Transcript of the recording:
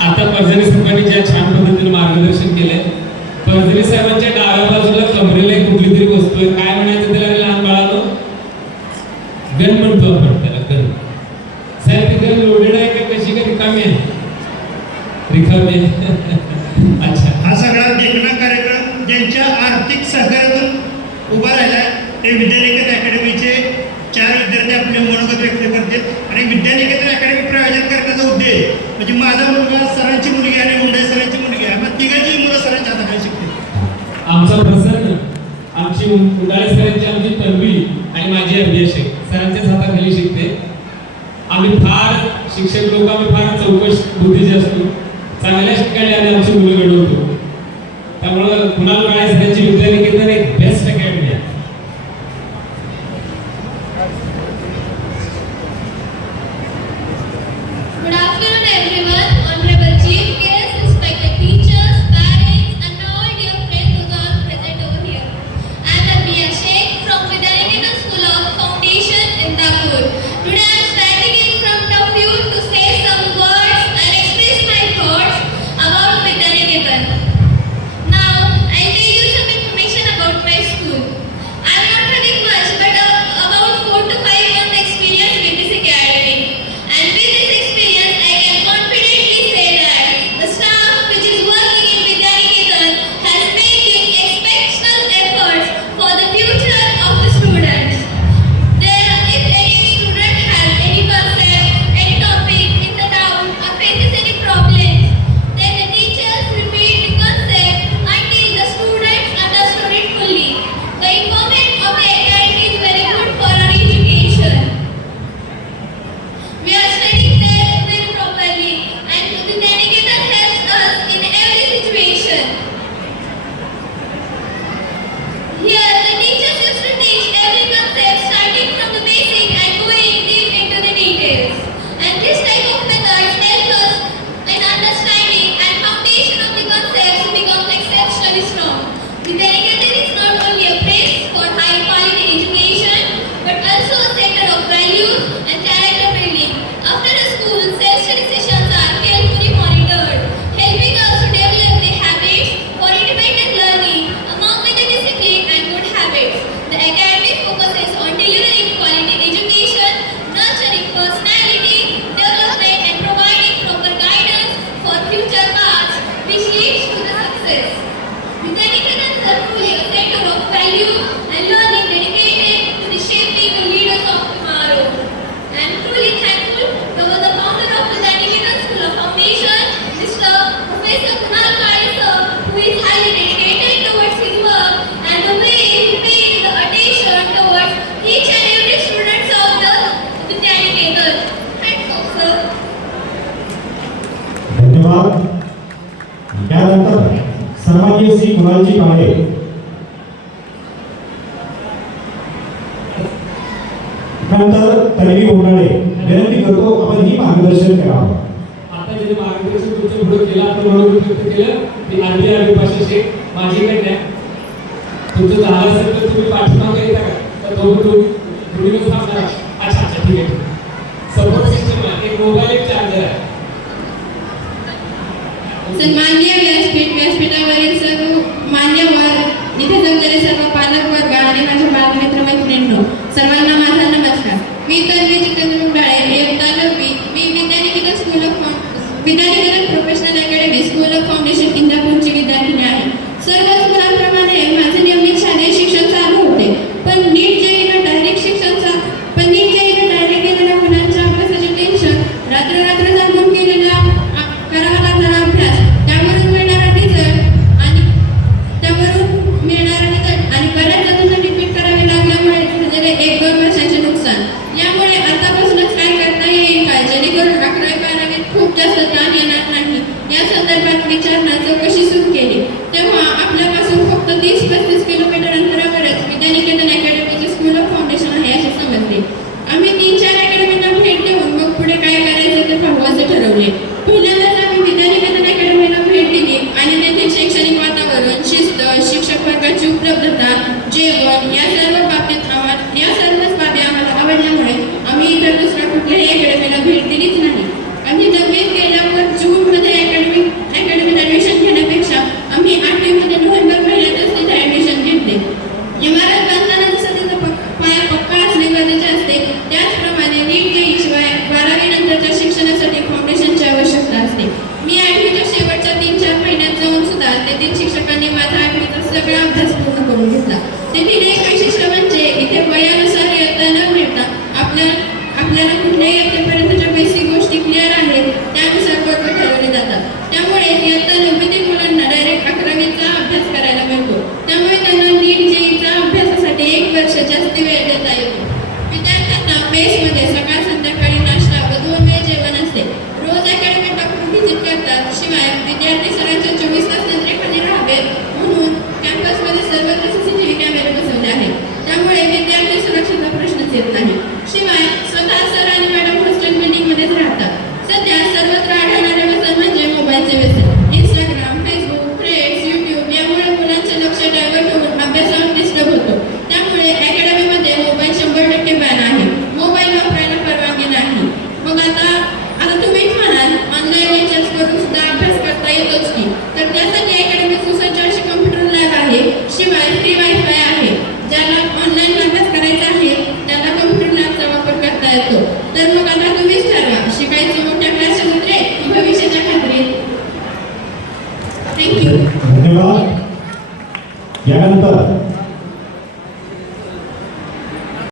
आता परजनी साहेबांनी ज्या छान पद्धतीने मार्गदर्शन केलंय पर्जनी साहेबांच्या डाव्या बाजूला कमरेला कुठली तरी वस्तू आहे काय म्हणायचं त्याला लहान बाळालो गण म्हणतो आपण त्याला गण. साहेब गण लोडेड आहे का कशी? का रिकामी आहे? रिकामी आहे. म्हणजे माझा मुलगा सरांची मुलगी आणि मुंडे सरांची मुलगी आहे. मग तिघांची मुलं सरांच्या काय शिकते आमचा प्रसन्न आमची मुंडाळे सरांची आमची तरबी आणि माझी अभिया शेख सरांच्याच हाताखाली शिकते. आम्ही फार शिक्षक लोक आम्ही फार चौकश बुद्धीचे असतो. चांगल्या ठिकाणी आम्ही आमची मुलं घडवतो. त्यामुळं कुणाल काय सरांची विद्या भाग्यश्री गुणांची पांडे नंतर तन्वी बोनाडे विनंती करतो आपण ही मार्गदर्शन करावं. आता मार्गदर्शन तुमचं पुढे केलं आपण म्हणून तुमचं झालं असेल तर तुम्ही पाठवणार येता का? तर दोन दोन दोन्ही एक मोबाईल एक चार्जर सन्मान Então, Feliz para எனக்கு நேயத்தை பிறந்து करून सुद्धा अभ्यास करता येतोच की. तर त्यासाठी अकॅडमी सुसज्ज अशी कम्प्युटर लॅब आहे. शिवाय फ्री वायफाय आहे. ज्याला ऑनलाईन अभ्यास करायचा आहे त्याला कम्प्युटर लॅबचा वापर करता येतो. तर मग आता तुम्हीच ठरवा. शिकायचं मोठ्या क्लासच्या मुद्रे भविष्याच्या खात्रीत थँक्यू धन्यवाद. यानंतर